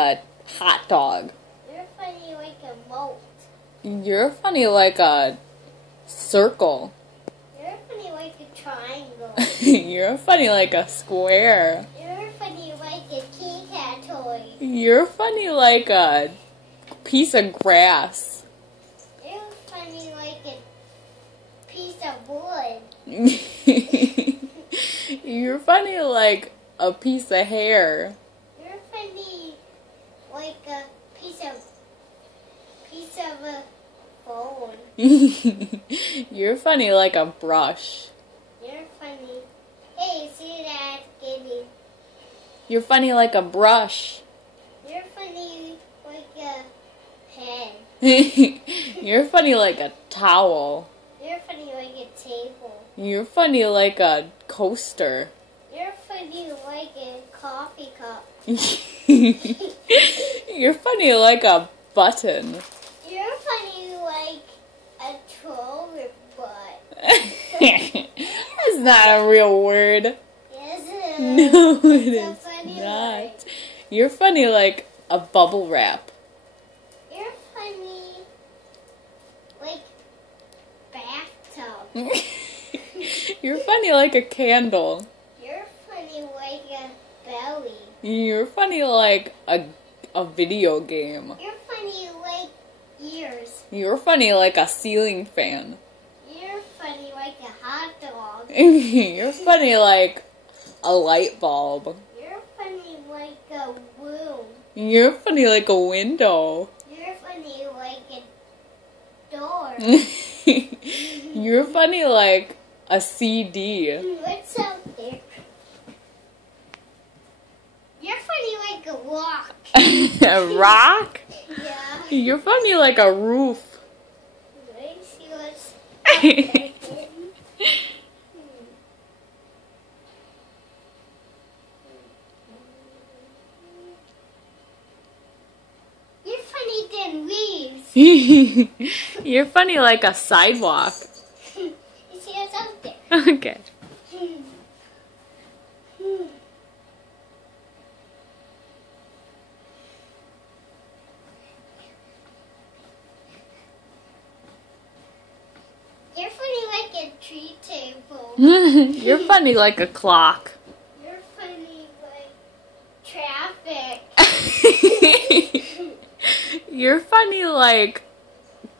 a hot dog. You're funny like a moat. You're funny like a circle. You're funny like a triangle. You're funny like a square. You're funny like a Kit Kat toy. You're funny like a piece of grass. You're funny like a piece of wood. You're funny like a piece of hair. You're funny like a piece of a phone. You're funny like a brush. You're funny. Hey, see that, Gibby? You're funny like a brush. You're funny like a pen. You're funny like a towel. You're funny like a table. You're funny like a coaster. You're funny like a coffee cup. You're funny like a button. You're funny like a troll with butt. That's not a real word. Yes, it is. No, it It's a is funny not. word. You're funny like a bubble wrap. You're funny like bathtub. You're funny like a candle. You're funny like a belly. You're funny like a video game. You're funny like ears. You're funny like a ceiling fan. You're funny like a hot dog. You're funny like a light bulb. You're funny like a room. You're funny like a window. You're funny like a door. You're funny like a CD. What's out there? You're funny like a rock. A rock? Yeah. You're funny like a roof. Let me see what's out there. You're funny than leaves. You're funny like a sidewalk. You see what's out there? Okay. You're funny like a tree table. You're funny like a clock. You're funny like traffic. You're funny like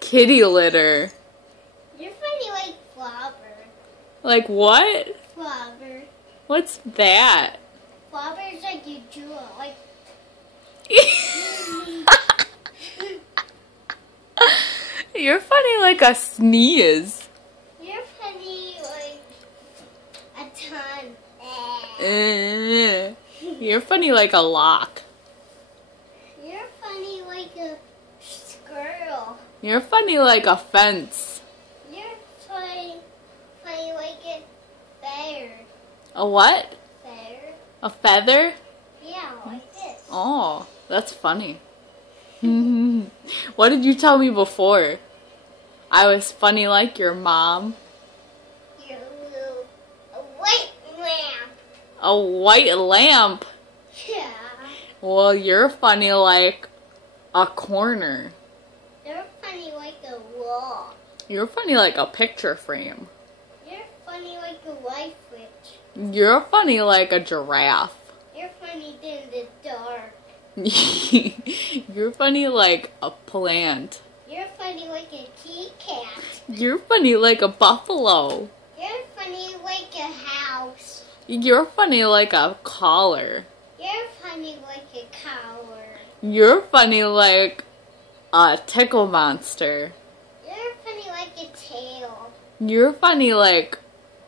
kitty litter. You're funny like flobber. Like what? Flobber. What's that? Flobber's like you drool. Like You're funny like a sneeze. you're funny like a ton. You're funny like a lock. You're funny like a squirrel. You're funny like a fence. You're funny like a bear. A what? Bear. A feather? Yeah, like this. Oh, that's funny. What did you tell me before? I was funny like your mom. You're a white lamp. A white lamp. Yeah. Well, you're funny like a corner. You're funny like a wall. You're funny like a picture frame. You're funny like a light switch. You're funny like a giraffe. You're funny in the dark. You're funny like a plant. You're funny like a Kit Kat. You're funny like a buffalo. You're funny like a house. You're funny like a collar. You're funny like a collar. You're funny like a tickle monster. You're funny like a tail. You're funny like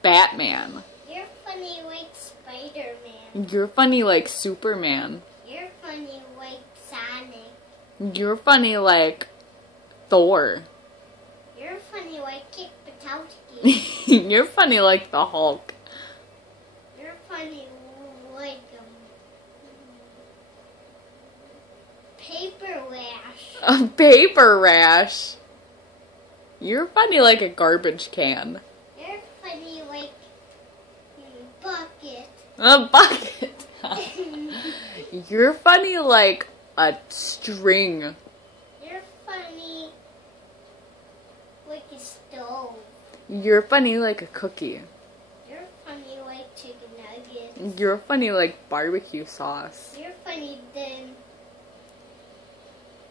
Batman. You're funny like Spider-Man. You're funny like Superman. You're funny like Sonic. You're funny like Thor. You're funny like Kit Patowski. You're funny like the Hulk. You're funny like paper rash. A paper rash. You're funny like a garbage can. You're funny like bucket. A bucket. You're funny like a string. You're funny like a stove. You're funny like a cookie. You're funny like chicken nuggets. You're funny like barbecue sauce. You're funny than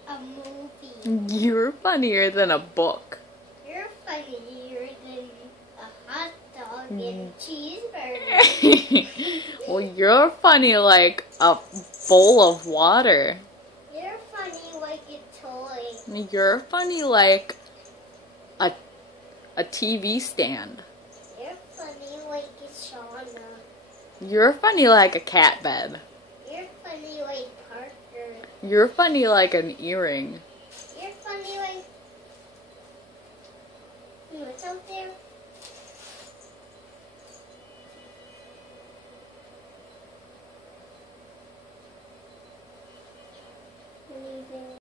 a movie. You're funnier than a book. You're funnier than a hot dog and cheeseburger. Well, you're funny like a bowl of water. You're funny like a toy. You're funny like a TV stand. You're funny like a sauna. You're funny like a cat bed. You're funny like Parker. You're funny like an earring. You're funny like... What's out there?